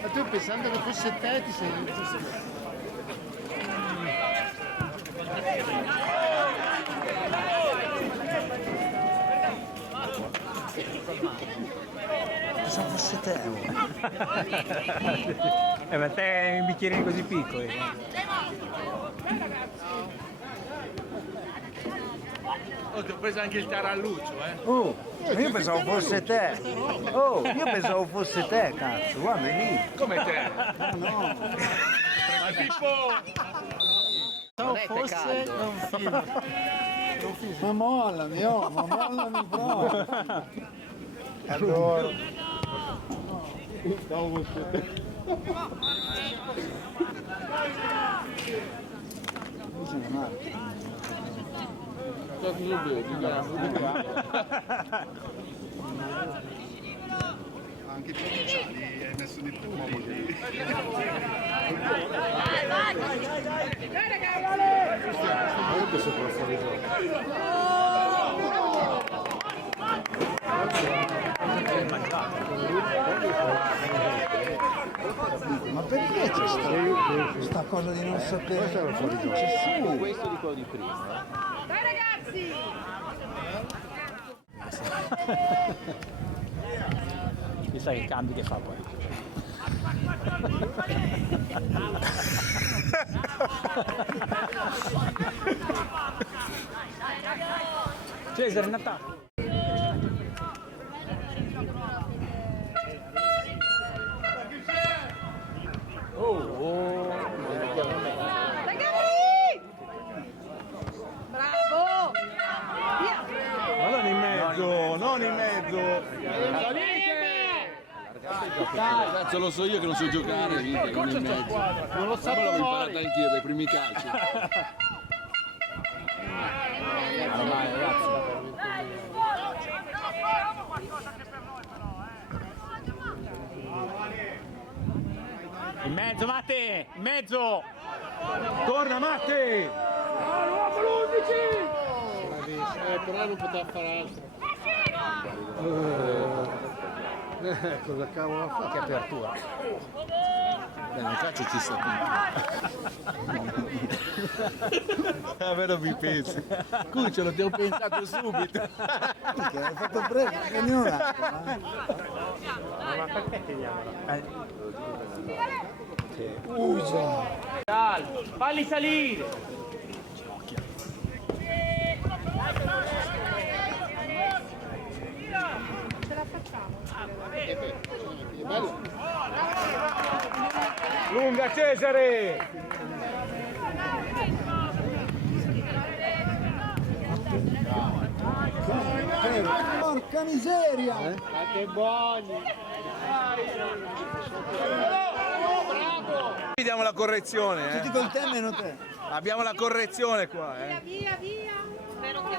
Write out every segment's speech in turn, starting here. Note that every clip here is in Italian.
Ma tu pensando che fosse te ti sei... Pensavo fosse te. Ma te hai i bicchierini così piccoli. Oh, ti ho preso anche il taralluccio, Oh, io pensavo fosse te. Oh, io pensavo fosse te, cazzo. Guarda lì. Come te? No. Ma tipo... Pensavo fosse un film. Ma mollami, oh, ma mollami proprio. Allora. Stavo fosse te. Bisogna male. Anche i provinciali hai messo di più. Io sopra fuori ma perché c'è sta cosa di non sapere? Questo era fuori gioco. C'è su. Questo di quello di prima. Dai ragazzi! Chissà che cambi che fa poi. Cesare, in attacco. Ragazzi! Bravo! Via! Ma non in mezzo, non in mezzo! Cazzo lo so io che non so giocare, mica, non in mezzo. Non lo Ma l'avevo imparato anch'io dai primi calci. Ormai ragazzi. In mezzo Matti! In mezzo! Torna Matti! Però non poteva fare altro. Cosa cavolo fa? Che apertura! Beh, nel calcio ci sta tutto. Vero mi pensi. Cucciolo, ti ho pensato subito. Perché hai fatto prendere cagnonato. Ma perché teniamola? Falli salire! Ce la facciamo. Lunga Cesare! Porca miseria! Ma che buoni! Vediamo la correzione, Tutti col te meno te. Abbiamo la correzione qua, Via, via! Spero che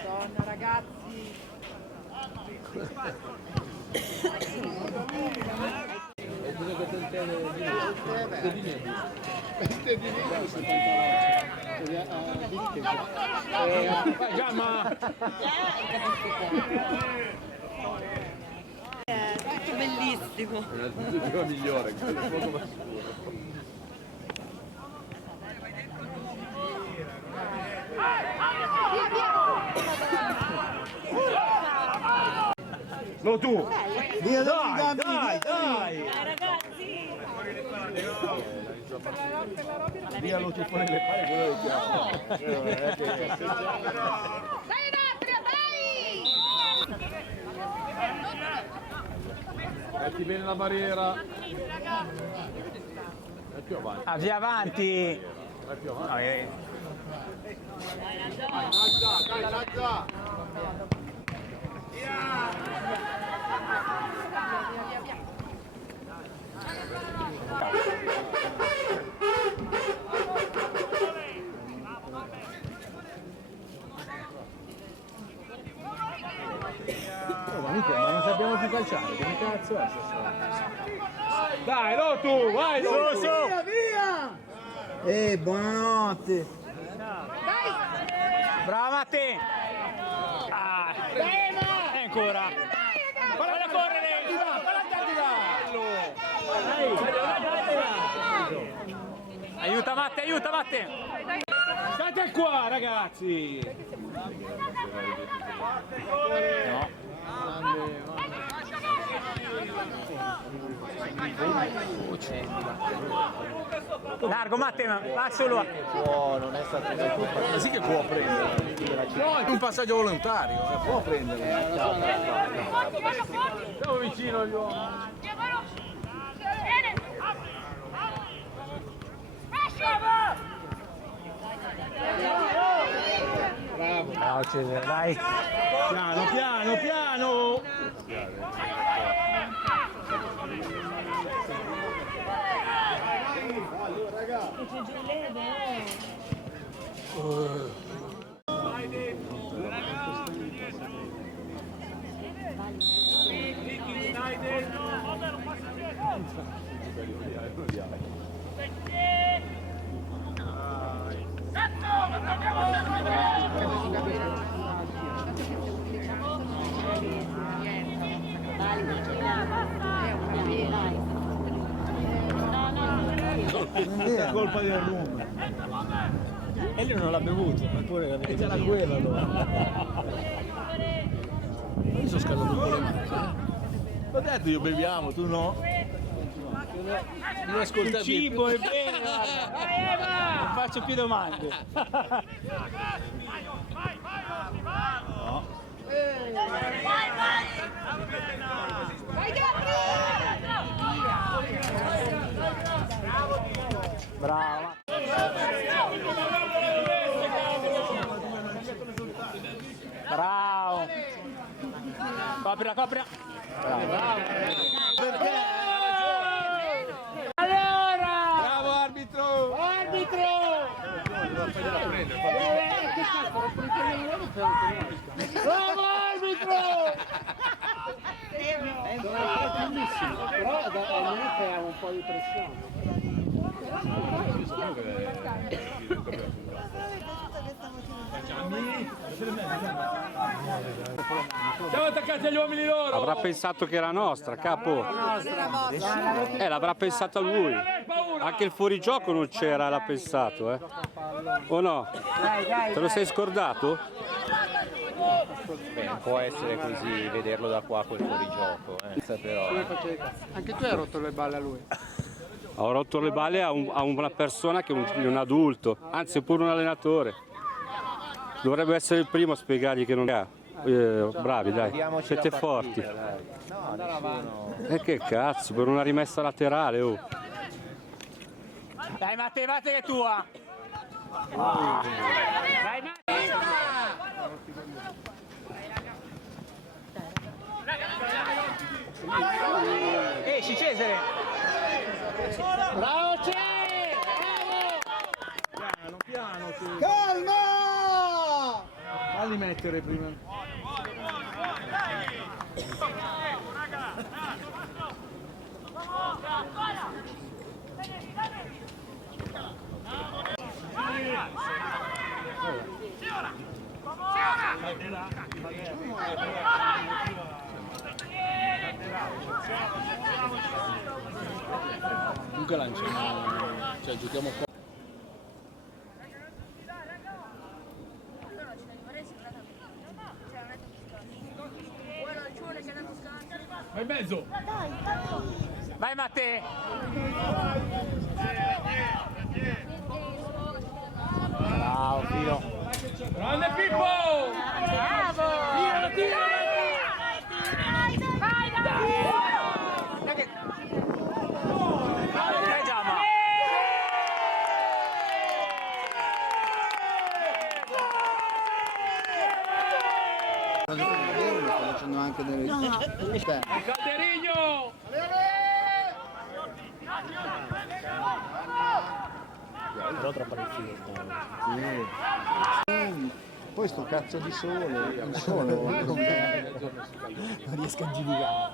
Madonna ragazzi! Tutto bellissimo. È la migliore, quello è poco ma sicuro. No tu! Via Dai, dai, dai! Ragazzi! Via lo tu fuori le palle, quello è Dai Natria, dai! Metti bene la barriera. Vai più avanti. Ah, via avanti! Vai più avanti. Via, via, via. Mica, ma non sappiamo più calciare, come cazzo è stasera? Dai, Lotu, vai, Lotu! Via, via! Buonanotte! Brava Matte! Ah, e ancora! Guarda a correre! Aiuta Matte, aiuta Matte! State qua, ragazzi! Largo Matte, va solo! Ma sì che può prendere. No, è un passaggio volontario, può prendere. Siamo vicino agli uomini. Bravo Cesare, dai! Piano, piano, piano! È colpa del rum. E lui non l'ha bevuto, eppure È già la quella allora. Io sono scaldato un po' le mani. L'ho detto io beviamo, tu no? Non ascolta il cibo è bene, guarda! Non faccio più domande. Brava! Bravo! Coprila, coprila! Bravo! Allora! Bravo arbitro! Arbitro! Bravo arbitro! Però almeno crea un po' di pressione. Siamo attaccati agli uomini loro! Avrà pensato che era nostra, capo. L'avrà pensato lui. Anche il fuorigioco non c'era, l'ha pensato, eh. O no? Te lo sei scordato? Beh, non può essere così, vederlo da qua quel fuorigioco. Però, Anche tu hai rotto le balle a lui. Ho rotto le balle a una persona che è un adulto, anzi è pure un allenatore. Dovrebbe essere il primo a spiegargli che non è. Bravi, dai, vediamoci la siete partita, forti. dai. No, nessuno. E che cazzo, per una rimessa laterale, oh. Dai Matte, Matte che è tua! Dai Matte! Esci Cesare! Bravo Cesare! Piano, piano, tu. Calma! Falli mettere prima. Comunque lanciamo, cioè giochiamo qua. Vai in mezzo! Vai Matte! Bravo Filo! Grande Pippo! Bravo! Tira, tira! Vai, dai! Giamma! Sto facendo anche delle... Calderigno! Sì. poi sto cazzo di sole, il sole non riesco a giudicare.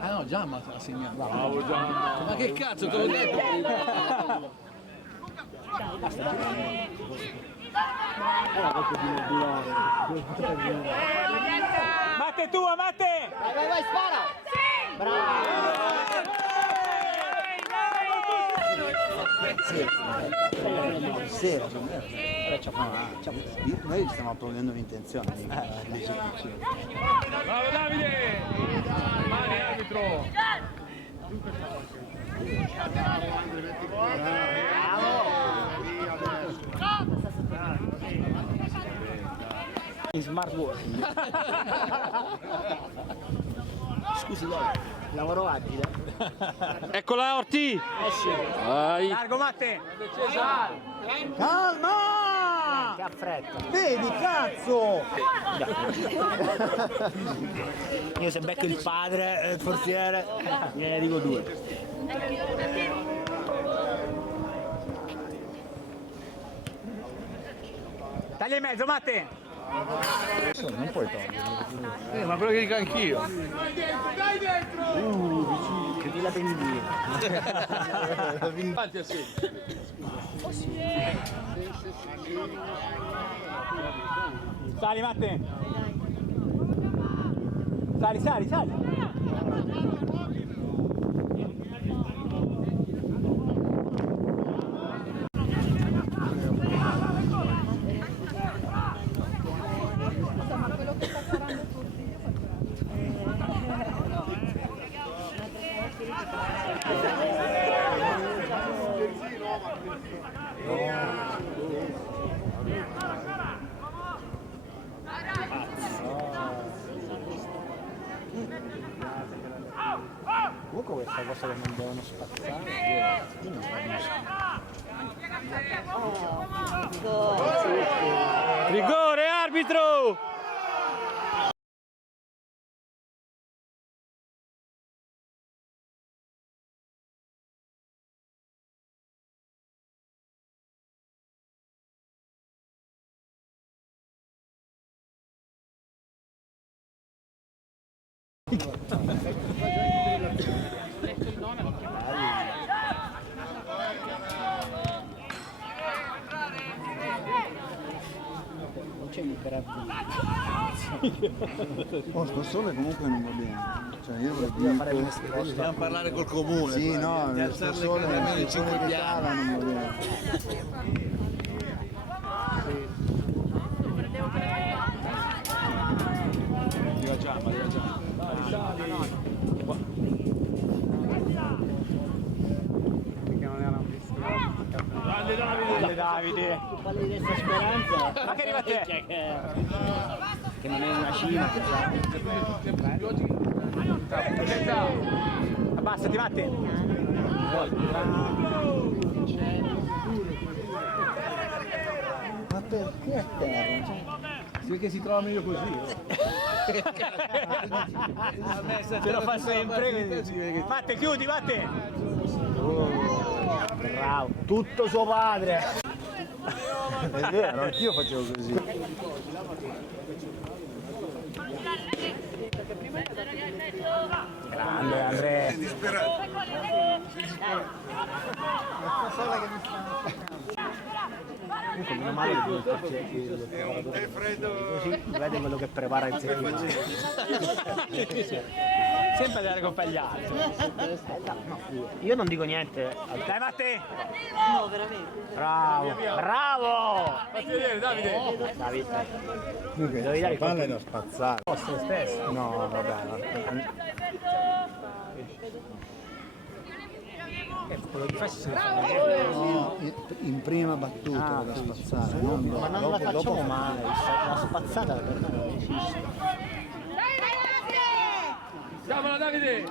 Ah no, Giamma ha segnato. Bravo Giamma. Ma che cazzo te l'ho detto? Matte tua, Matte! Vai, spara! Sì, noi stiamo applaudendo l'intenzione. Bravo Davide! Mani arbitro! In smart working. Scusi, lavoro agile. Eccola Orti! Vai! Largo Matte! Calma! Che ha fretta. Vedi, cazzo! Io se becco il padre, il portiere, gliene dico 2. Taglia in mezzo, Matte! Non puoi togliere. Ma quello che dico anch'io. Che di la benzina. Avanti a sé. Sali Matte! Sali! Comunque questa cosa che non devono spazzare, io non capisco. Rigore, arbitro! Non c'è l'imperativo. Oh, sto sole comunque non va bene. Cioè io Dobbiamo parlare col comune. sì, no, di sto alzare le sole cose almeno in 5 che piani. cala non va bene. Arriva Giamma. Grande Davide! Parli di questa speranza. Ma che arriva a te? Che non è una cima. Abbassati Matte! Ma perché a terra? Perché si trova meglio così. Te lo fa sempre! Matte, chiudi, Matte! Bravo. Tutto suo padre. È vero, anch'io facevo così. Grande Andrea! Comunque meno male che così vede quello che prepara il servizio. Sempre dare colpa agli altri! Io non dico niente. Dai Matte! No, veramente. Bravo, bravo! Fatti vedere Davide! Davide. Comunque, Devi dare questa palla è da spazzare. Se stesso. No, vabbè. Quello che faccio No, in prima battuta da spazzare, non dopo. ma non la facciamo male, la spazzata per me non esiste. Chiamala Davide!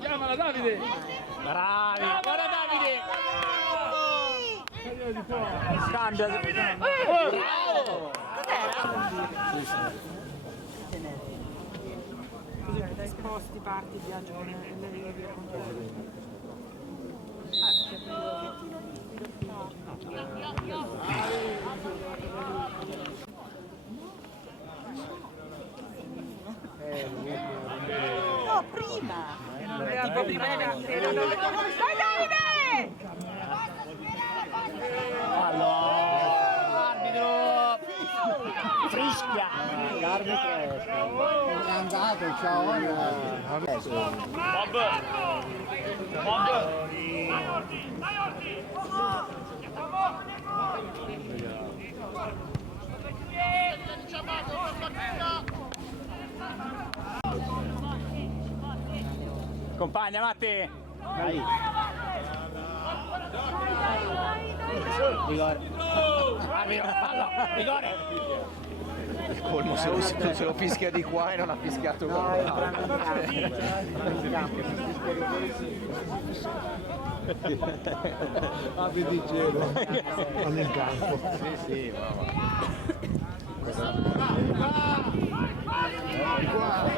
Chiamala Davide! Bravi! Guarda Davide! Cambia! Bravo! Dai sposti, parti, viaggio, No, prima! Dai Davide! Arbitro! Frischia! L'arbitro È andato, ciao. Compagna Matti! Dai! Rigore! Arbitro, fallo! Rigore! Il colmo se lo fischia di qua e non ha fischiato qua. Apri di cielo. Vanno in campo. Sì,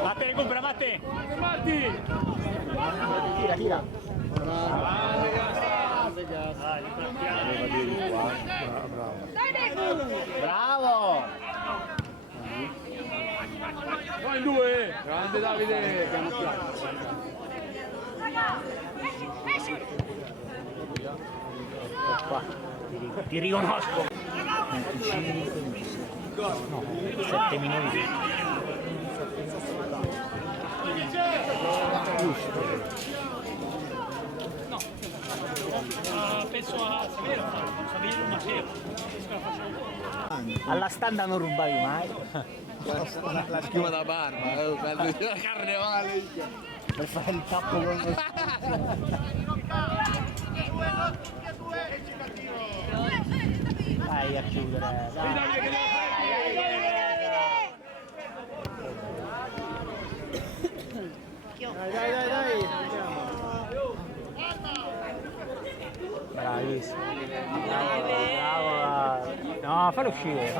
Matti, recupera Matti! Tira! Bravo! Vai in due! Grande Davide! Piano piano. Ti riconosco! 7 minuti. Penso a Saverio, Matteo. Alla standa non rubavi mai. La schiuma da barba, bello la carnevale. Per fare il tappo con lo Vai a chiudere. Dai. Bravissimo. Bravo. No, fallo uscire.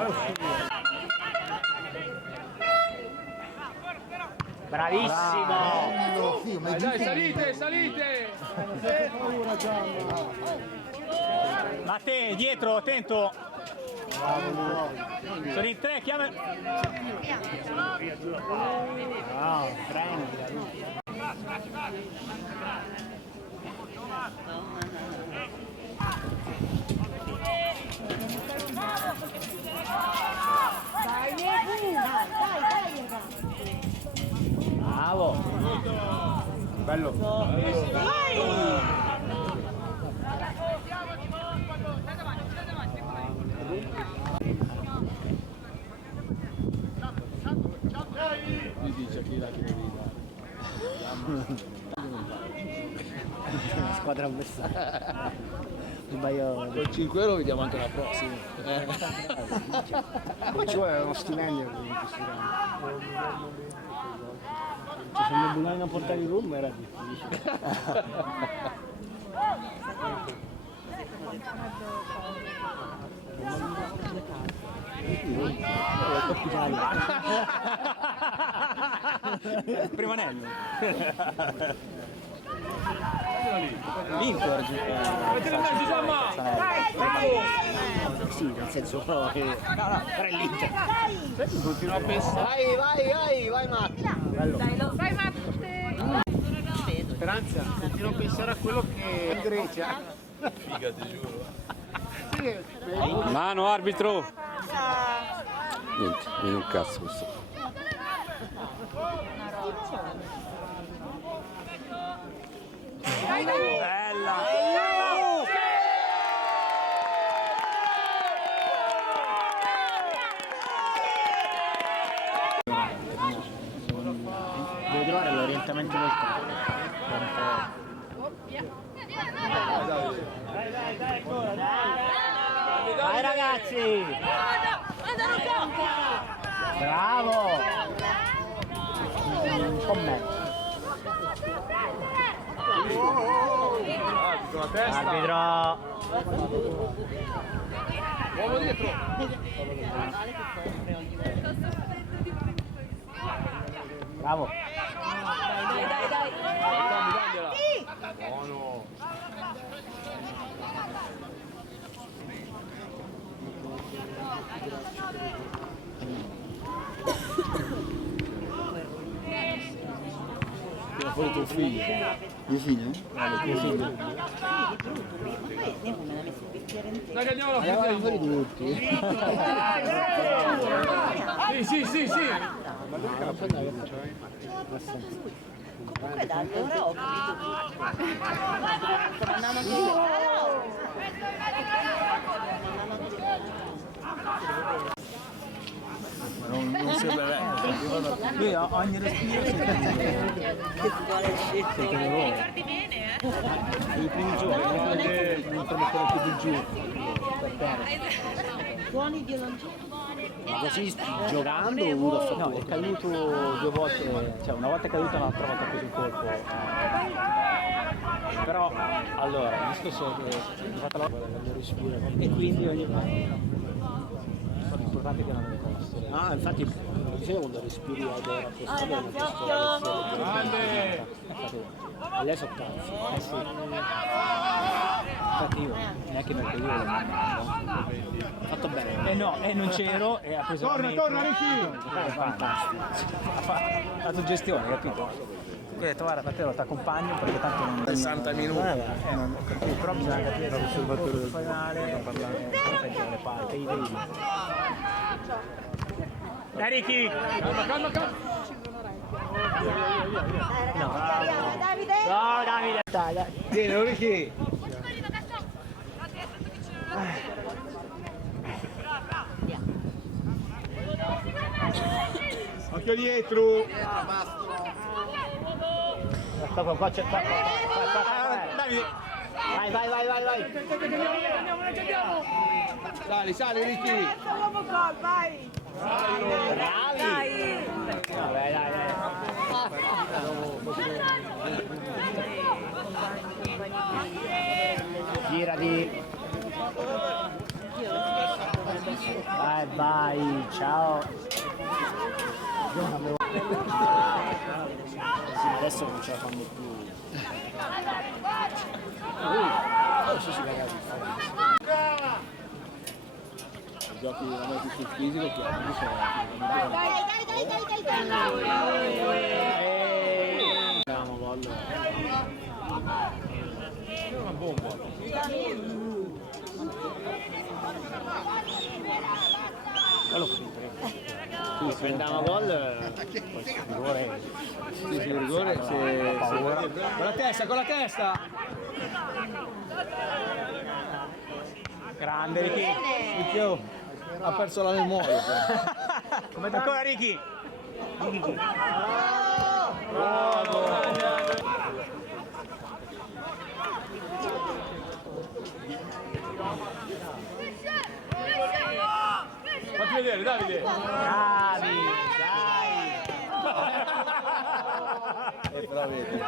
Bravissimo. Dai, salite! Matteo, dietro, attento. Sono in 3, chiama. No, prendi la luce. Bravo. Bello. Mi dice chi la chiede. Squadra avversaria. Con 5 euro vediamo anche la prossima. Poi ci vuole uno stipendio per Se non bisogna portare il rum era difficile. Primo anello. L'Inter. Sì, nel senso che no, però è l'Inter. Continua a pensare. Vai Matti. Vai Matti! Speranza, continuo a pensare a quello che è in Grecia. Figa, ti giuro. Mano arbitro! Niente, viene un cazzo questo. Bella! Devo trovare l'orientamento del campo. Vai ragazzi! Bravo! Un po' mezzo. Con la testa. Arbitro! Uomo dietro. Bravo! Dai! Buono. Tira fuori tuo figlio. Mio figlio? Tuo figlio. Dai che andiamo alla Andiamo fuori tutti. Sì. Comunque da allora ho capito tutto. Andavano Non sembra Lui ha ogni respiro che dolore. I primi giorni non permettono più di giù per terra. buoni violoncini. Ma così giocando o uno fa No, è caduto 2 volte, cioè una volta è caduto e un'altra volta ha preso il colpo. Però allora, il discorso è che ho fatto la respiro e quindi ogni volta l'importante è che non deve essere. Ah, infatti bisogna quando respiri a destra, A lei so cazzo. Sì. Infatti io, neanche perché io l'ho fatto bene. no, non c'ero e ha preso Torna Ricky! È fantastico. Ha fatto gestione, capito? Ho detto guarda, per te lo ti accompagno perché tanto non 60 minuti. però bisogna capire l'osservatore del finale, non parlare le parti, i vedi. Dai Ricky! Calma. Davide! No, Davide! Dai. Vieni, Ricky! Occhio dietro! Qua c'è. Davide! Vai! Sali Ricky! Uomo gol, vai! Dai! Dai. Girati! Vai, ciao. Sì, adesso non ce la fanno più. Adesso si ragazzi. I giochi veramente sul fisico che hanno Dai! andiamo gol. Una bomba! Quello finito. Sì, se prendiamo gol, rigore. Sì, rigore se Con la testa! Grande Ricky. Ricchio ha perso la memoria. Come ancora Ricky? Fatti vedere, Davide! Bravi, dai. Però vedi.